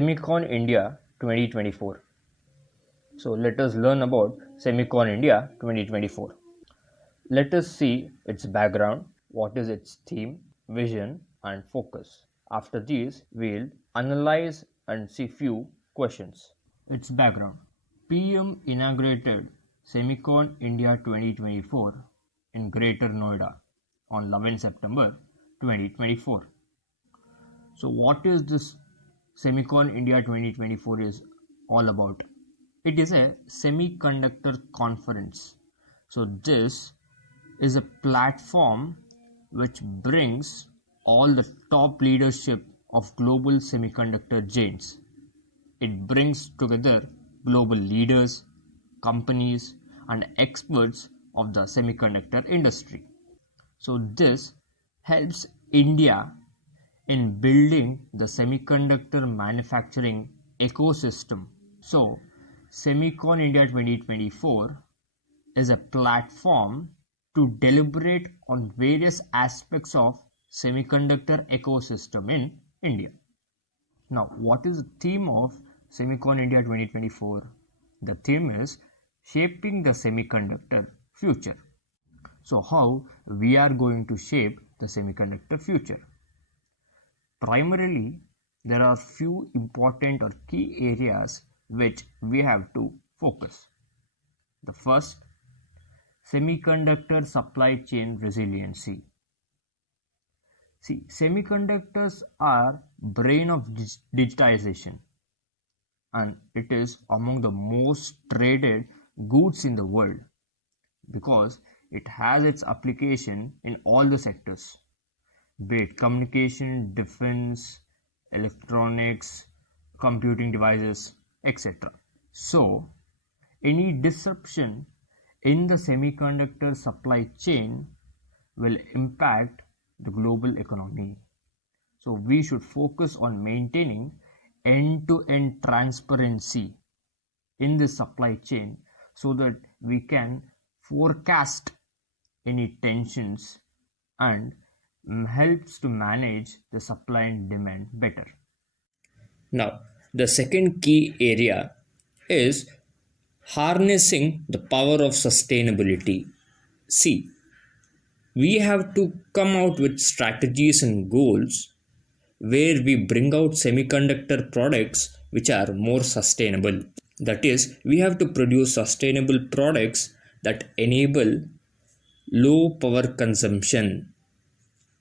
Semicon India 2024. So let us learn about Semicon India 2024. Let us see its background, what is its theme, vision and focus. After these, we'll analyze and see few questions. Its background. PM inaugurated Semicon India 2024 in Greater Noida on 11 September 2024. So what is this Semicon India 2024 is all about? It is a semiconductor conference. So this is a platform which brings all the top leadership of global semiconductor giants. It brings together global leaders, companies and experts of the semiconductor industry. So this helps India in building the semiconductor manufacturing ecosystem. So Semicon India 2024 is a platform to deliberate on various aspects of semiconductor ecosystem in India. Now, what is the theme of Semicon India 2024? The theme is shaping the semiconductor future. So how we are going to shape the semiconductor future? Primarily, there are few important or key areas which we have to focus. The first, semiconductor supply chain resiliency. See, semiconductors are brain of digitization and it is among the most traded goods in the world because it has its application in all the sectors, be it communication, defense, electronics, computing devices, etc. So, any disruption in the semiconductor supply chain will impact the global economy. So we should focus on maintaining end-to-end transparency in the supply chain so that we can forecast any tensions and helps to manage the supply and demand better. Now, the second key area is harnessing the power of sustainability. See, we have to come out with strategies and goals where we bring out semiconductor products which are more sustainable. That is, we have to produce sustainable products that enable low power consumption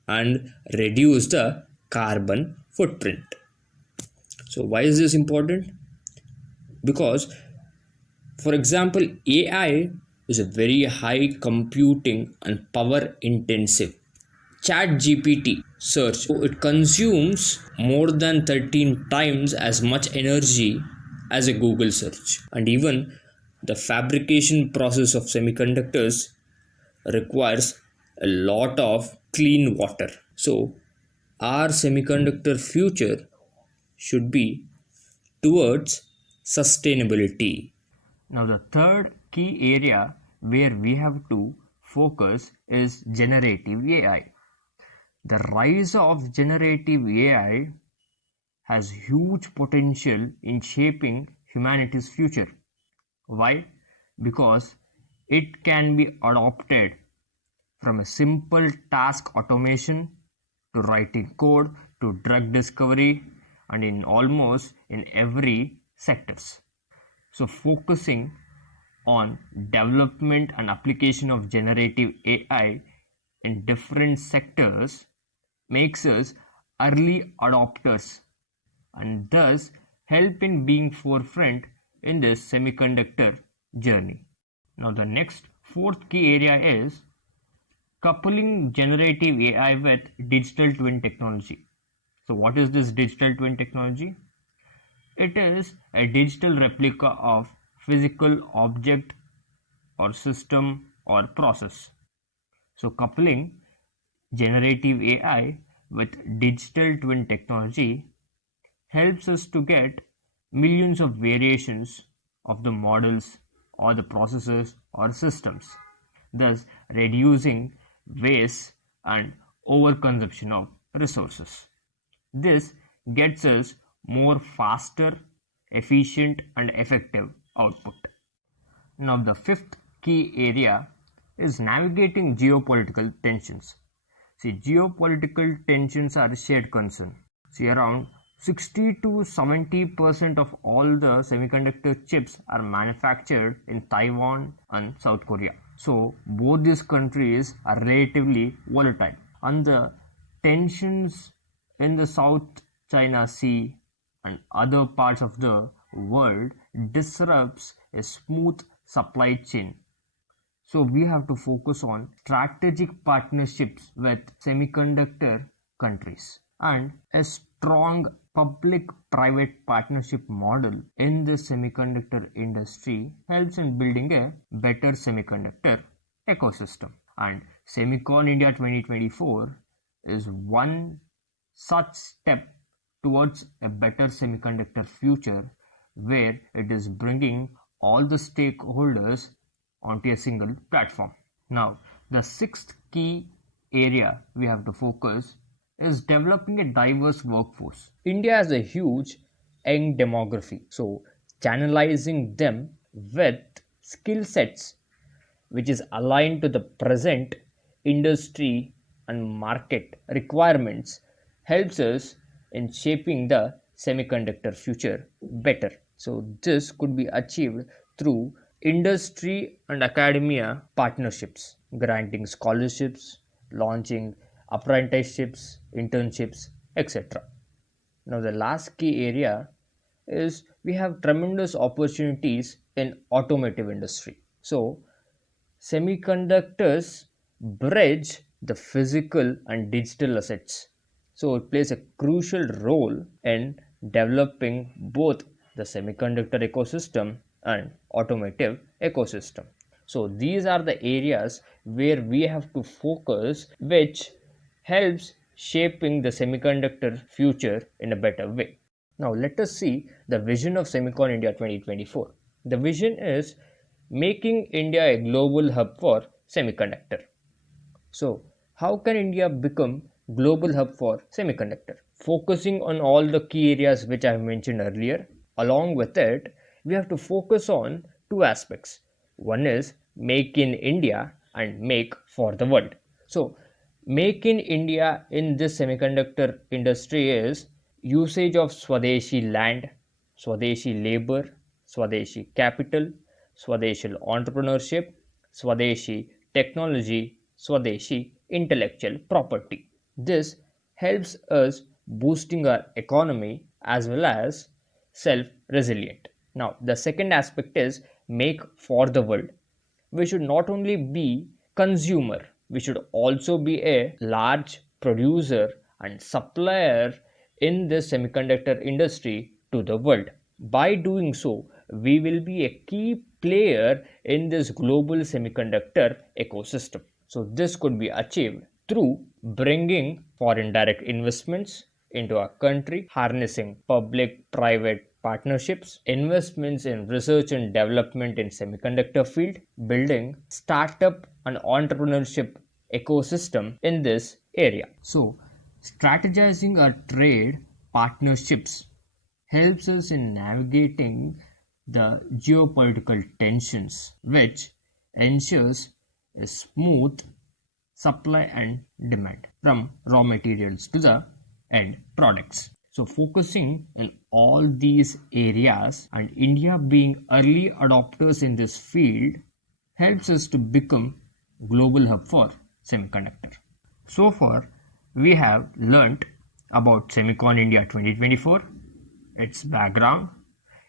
and reduce the carbon footprint. So why is this important? Because, for example, AI is a very high computing and power intensive. ChatGPT search, so it consumes more than 13 times as much energy as a Google search. And even the fabrication process of semiconductors requires a lot of clean water. So our semiconductor future should be towards sustainability. Now the third key area where we have to focus is generative AI. The rise of generative AI has huge potential in shaping humanity's future. Why? Because it can be adopted from a simple task automation to writing code to drug discovery and in almost in every sectors. So focusing on development and application of generative AI in different sectors makes us early adopters and thus help in being forefront in this semiconductor journey. Now the next fourth key area is coupling generative AI with digital twin technology. So what is this digital twin technology? It is a digital replica of physical object or system or process. So coupling generative AI with digital twin technology helps us to get millions of variations of the models or the processes or systems, thus reducing waste and overconsumption of resources. This gets us more faster, efficient and effective output. Now the fifth key area is navigating geopolitical tensions. See, geopolitical tensions are a shared concern. See, around 60 to 70% of all the semiconductor chips are manufactured in Taiwan and South Korea. So both these countries are relatively volatile, and the tensions in the South China Sea and other parts of the world disrupts a smooth supply chain. So we have to focus on strategic partnerships with semiconductor countries, and a strong public-private partnership model in the semiconductor industry helps in building a better semiconductor ecosystem. And Semicon India 2024 is one such step towards a better semiconductor future, where it is bringing all the stakeholders onto a single platform. Now, the sixth key area we have to focus is developing a diverse workforce. India has a huge young demography, so channelizing them with skill sets which is aligned to the present industry and market requirements helps us in shaping the semiconductor future better. So this could be achieved through industry and academia partnerships, granting scholarships, launching apprenticeships, internships, etc. Now the last key area is we have tremendous opportunities in automotive industry. So semiconductors bridge the physical and digital assets. So it plays a crucial role in developing both the semiconductor ecosystem and automotive ecosystem. So these are the areas where we have to focus, which helps shaping the semiconductor future in a better way. Now let us see the vision of Semicon India 2024. The vision is making India a global hub for semiconductor. So how can India become global hub for semiconductor? Focusing on all the key areas which I have mentioned earlier. Along with it, we have to focus on two aspects. One is make in India and make for the world. So make in India in this semiconductor industry is usage of Swadeshi land, Swadeshi labor, Swadeshi capital, Swadeshi entrepreneurship, Swadeshi technology, Swadeshi intellectual property. This helps us boosting our economy as well as self-resilient. Now, the second aspect is make for the world. We should not only be consumer, we should also be a large producer and supplier in this semiconductor industry to the world. By doing so, we will be a key player in this global semiconductor ecosystem. So this could be achieved through bringing foreign direct investments into our country, harnessing public-private partnerships, investments in research and development in semiconductor field, building startup and entrepreneurship ecosystem in this area. So strategizing our trade partnerships helps us in navigating the geopolitical tensions, which ensures a smooth supply and demand from raw materials to the end products. So focusing on all these areas and India being early adopters in this field helps us to become global hub for semiconductor. So far, we have learnt about Semicon India 2024, its background,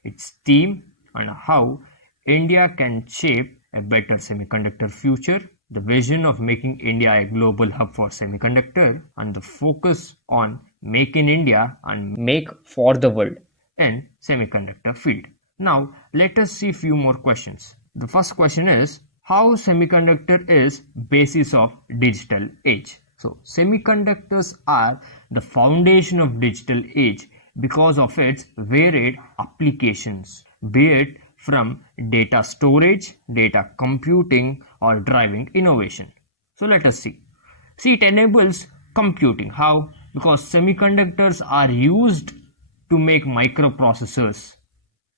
its theme, and how India can shape a better semiconductor future, the vision of making India a global hub for semiconductor, and the focus on make in India and make for the world in semiconductor field. Now, let us see few more questions. The first question is, how semiconductor is basis of digital age? So, semiconductors are the foundation of digital age because of its varied applications, be it from data storage, data computing, or driving innovation. So let us see. See, it enables computing. How? Because semiconductors are used to make microprocessors,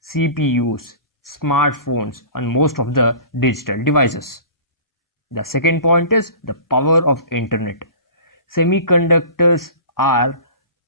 CPUs, smartphones, and most of the digital devices. The second point is the power of internet. Semiconductors are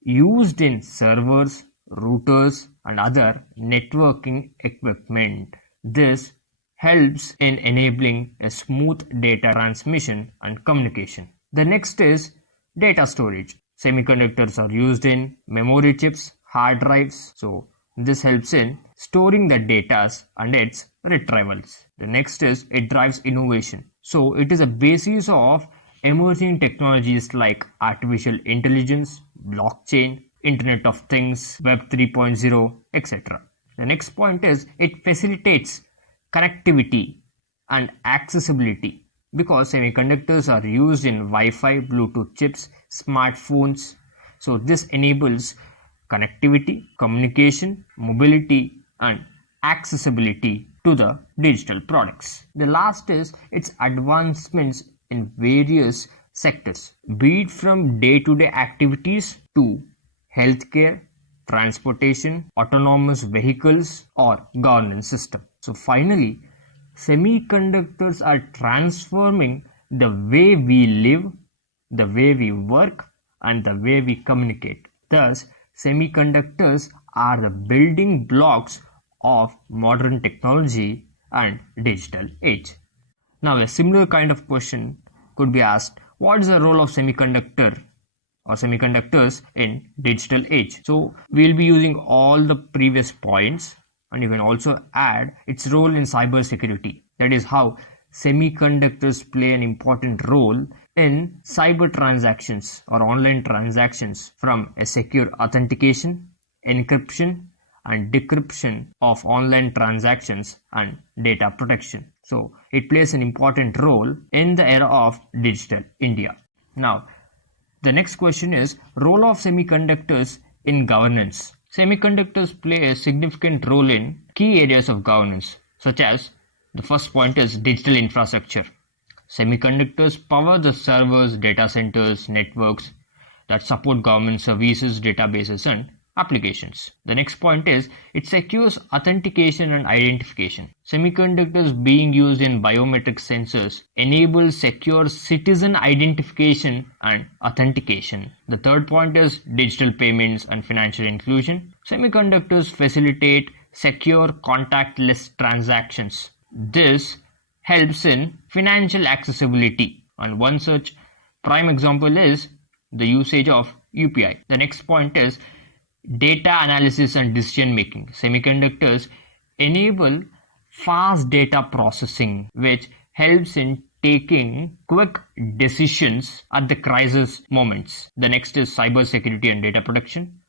used in servers, routers, and other networking equipment. This helps in enabling a smooth data transmission and communication. The next is data storage. Semiconductors are used in memory chips, hard drives, so this helps in storing the data and its retrievals. The next is it drives innovation. So it is a basis of emerging technologies like artificial intelligence, blockchain, Internet of Things, Web 3.0, etc. The next point is it facilitates connectivity and accessibility because semiconductors are used in Wi-Fi, Bluetooth chips, smartphones. So this enables connectivity, communication, mobility, and accessibility to the digital products. The last is its advancements in various sectors, be it from day-to-day activities to healthcare, transportation, autonomous vehicles, or governance system. So finally, semiconductors are transforming the way we live, the way we work, and the way we communicate. Thus, semiconductors are the building blocks of modern technology and digital age. Now, a similar kind of question could be asked, what is the role of semiconductors in digital age? So we'll be using all the previous points, and you can also add its role in cybersecurity. That is how semiconductors play an important role in cyber transactions or online transactions, from a secure authentication, encryption, and decryption of online transactions and data protection. So it plays an important role in the era of digital India. Now, the next question is role of semiconductors in governance. Semiconductors play a significant role in key areas of governance, such as the first point is digital infrastructure. Semiconductors power the servers, data centers, networks that support government services, databases, and applications. The next point is it secures authentication and identification. Semiconductors being used in biometric sensors enable secure citizen identification and authentication. The third point is digital payments and financial inclusion. Semiconductors facilitate secure contactless transactions. This helps in financial accessibility, and one such prime example is the usage of UPI. The next point is data analysis and decision making. Semiconductors enable fast data processing, which helps in taking quick decisions at the crisis moments. The next is cybersecurity and data protection.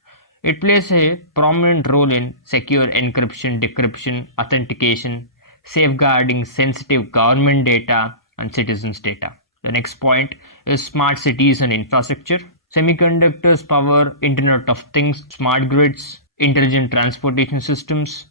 It plays a prominent role in secure encryption, decryption, authentication, safeguarding sensitive government data and citizens' data. The next point is smart cities and infrastructure. Semiconductors power Internet of Things, smart grids, intelligent transportation systems.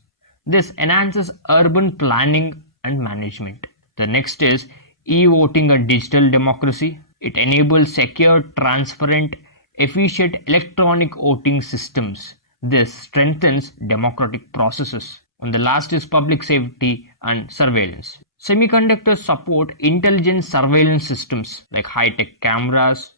This enhances urban planning and management. The next is e-voting and digital democracy. It enables secure, transparent, efficient electronic voting systems. This strengthens democratic processes. And the last is public safety and surveillance. Semiconductors support intelligent surveillance systems like high-tech cameras,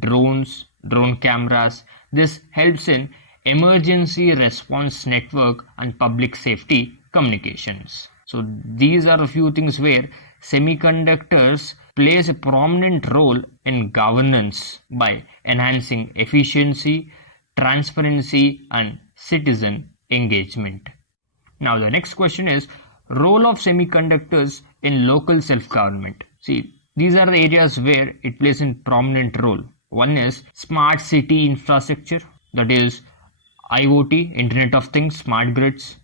drones, drone cameras. This helps in emergency response network and public safety communications. So these are a few things where semiconductors plays a prominent role in governance by enhancing efficiency, transparency, and citizen engagement. Now the next question is role of semiconductors in local self-government. See, these are the areas where it plays a prominent role. One is smart city infrastructure, that is IoT, Internet of Things, smart grids,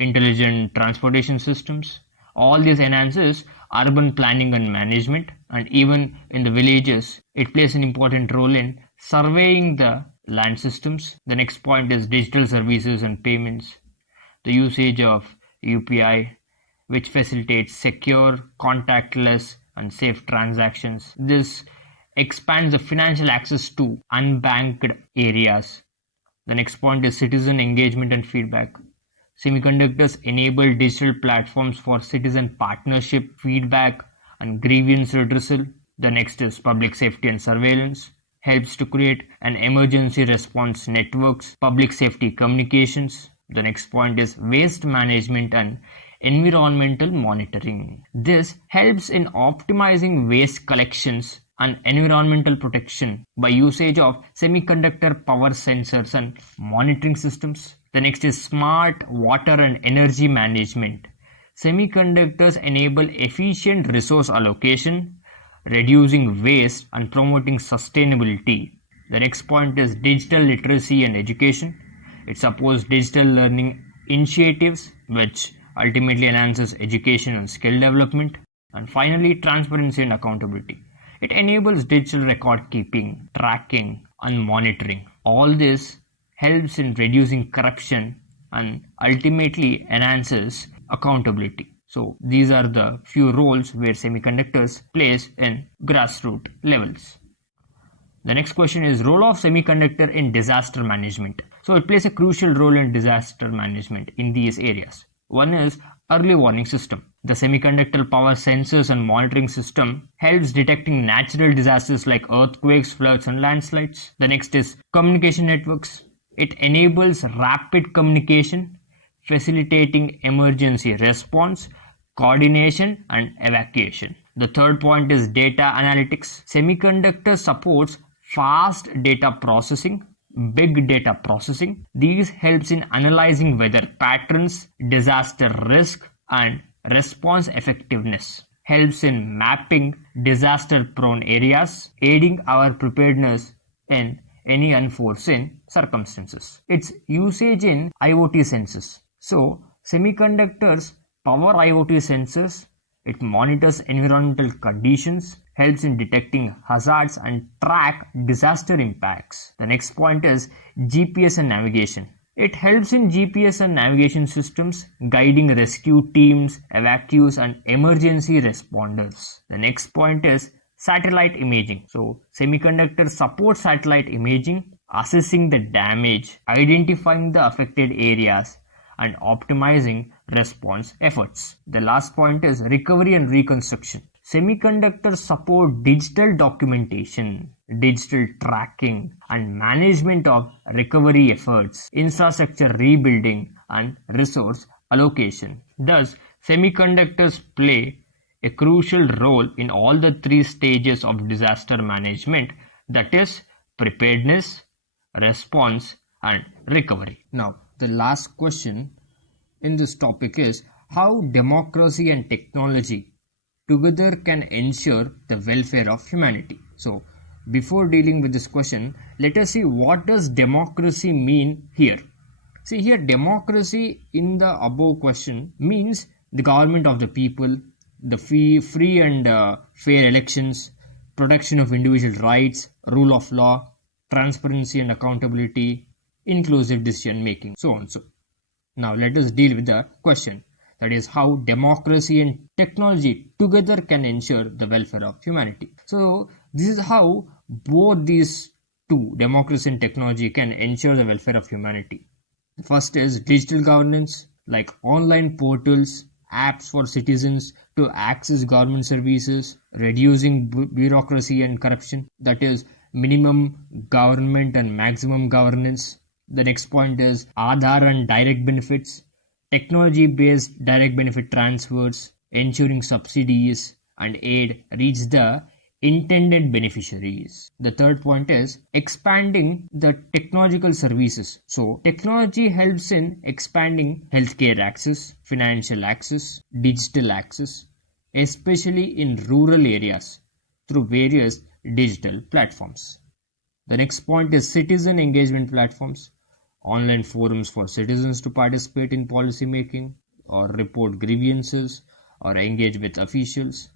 intelligent transportation systems. All this enhances urban planning and management, and even in the villages, it plays an important role in surveying the land systems. The next point is digital services and payments. The usage of UPI, which facilitates secure, contactless, and safe transactions. This expands the financial access to unbanked areas. The next point is citizen engagement and feedback. Semiconductors enable digital platforms for citizen partnership, feedback, and grievance redressal. The next is public safety and surveillance. Helps to create an emergency response networks, public safety communications. The next point is waste management and environmental monitoring. This helps in optimizing waste collections and environmental protection by usage of semiconductor power sensors and monitoring systems. The next is smart water and energy management. Semiconductors enable efficient resource allocation, reducing waste and promoting sustainability. The next point is digital literacy and education. It supports digital learning initiatives which ultimately enhances education and skill development. And finally, transparency and accountability. It enables digital record keeping, tracking, and monitoring. All this helps in reducing corruption and ultimately enhances accountability. So these are the few roles where semiconductors plays in grassroots levels. The next question is role of semiconductor in disaster management. So it plays a crucial role in disaster management in these areas. One is early warning system. The semiconductor power sensors and monitoring system helps detecting natural disasters like earthquakes, floods, and landslides. The next is communication networks. It enables rapid communication, facilitating emergency response, coordination, and evacuation. The third point is data analytics. Semiconductor supports fast data processing, big data processing. These helps in analyzing weather patterns, disaster risk, and response effectiveness. Helps in mapping disaster prone areas, aiding our preparedness in any unforeseen circumstances. Its usage in IoT sensors. So semiconductors power IoT sensors. It monitors environmental conditions, helps in detecting hazards and track disaster impacts. The next point is GPS and navigation. It helps in GPS and navigation systems, guiding rescue teams, evacuees, and emergency responders. The next point is satellite imaging. So semiconductors support satellite imaging, assessing the damage, identifying the affected areas, and optimizing response efforts. The last point is recovery and reconstruction. Semiconductors support digital documentation, digital tracking, and management of recovery efforts, infrastructure rebuilding, and resource allocation. Thus, semiconductors play a crucial role in all the three stages of disaster management, that is, preparedness, response, and recovery. Now, the last question in this topic is how democracy and technology together can ensure the welfare of humanity. So, before dealing with this question, let us see what does democracy mean here. See here, democracy in the above question means the government of the people, the free and fair elections, protection of individual rights, rule of law, transparency and accountability, inclusive decision making, so on. So now let us deal with the question, that is how democracy and technology together can ensure the welfare of humanity. So this is how both these two, democracy and technology, can ensure the welfare of humanity. First is digital governance, like online portals, apps for citizens to access government services, reducing bureaucracy and corruption, that is minimum government and maximum governance. The next point is Aadhaar and direct benefits, technology based direct benefit transfers, ensuring subsidies and aid reach the intended beneficiaries. The third point is expanding the technological services. So technology helps in expanding healthcare access, financial access, digital access, especially in rural areas through various digital platforms. The next point is citizen engagement platforms, online forums for citizens to participate in policy making or report grievances or engage with officials.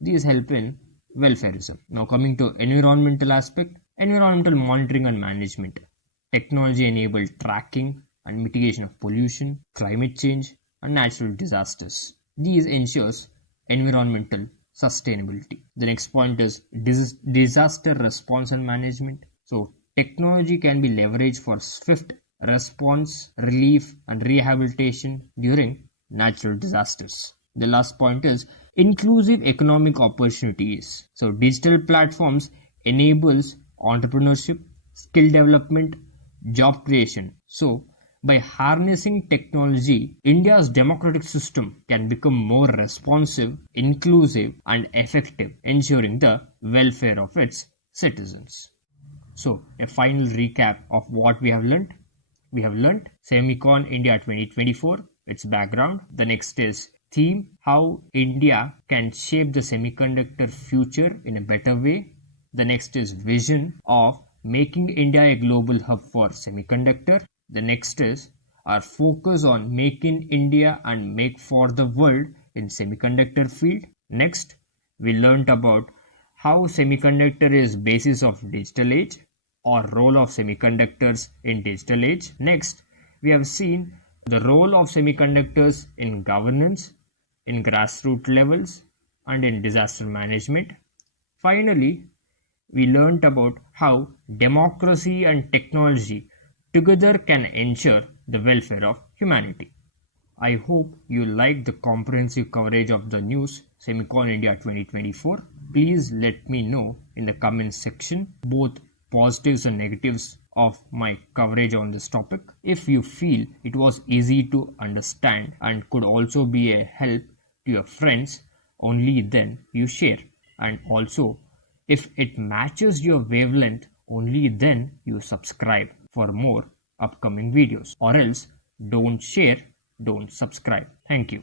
These help in welfareism. Now coming to environmental aspect, environmental monitoring and management, technology enabled tracking and mitigation of pollution, climate change, and natural disasters. These ensures environmental sustainability. The next point is disaster response and management. So technology can be leveraged for swift response, relief, and rehabilitation during natural disasters. The last point is inclusive economic opportunities. So digital platforms enables entrepreneurship, skill development, job creation. So by harnessing technology, India's democratic system can become more responsive, inclusive, and effective, ensuring the welfare of its citizens. So, a final recap of what we have learnt. We have learnt Semicon India 2024, its background. The next is theme, how India can shape the semiconductor future in a better way. The next is vision of making India a global hub for semiconductor. The next is our focus on make in India and make for the world in semiconductor field. Next, we learnt about how semiconductor is basis of digital age or role of semiconductors in digital age. Next, we have seen the role of semiconductors in governance, in grassroots levels, and in disaster management. Finally, we learnt about how democracy and technology together can ensure the welfare of humanity. I hope you liked the comprehensive coverage of the news Semicon India 2024. Please let me know in the comment section both positives and negatives of my coverage on this topic. If you feel it was easy to understand and could also be a help to your friends, only then you share. And also, if it matches your wavelength, only then you subscribe for more upcoming videos. Or else, don't share, don't subscribe. Thank you.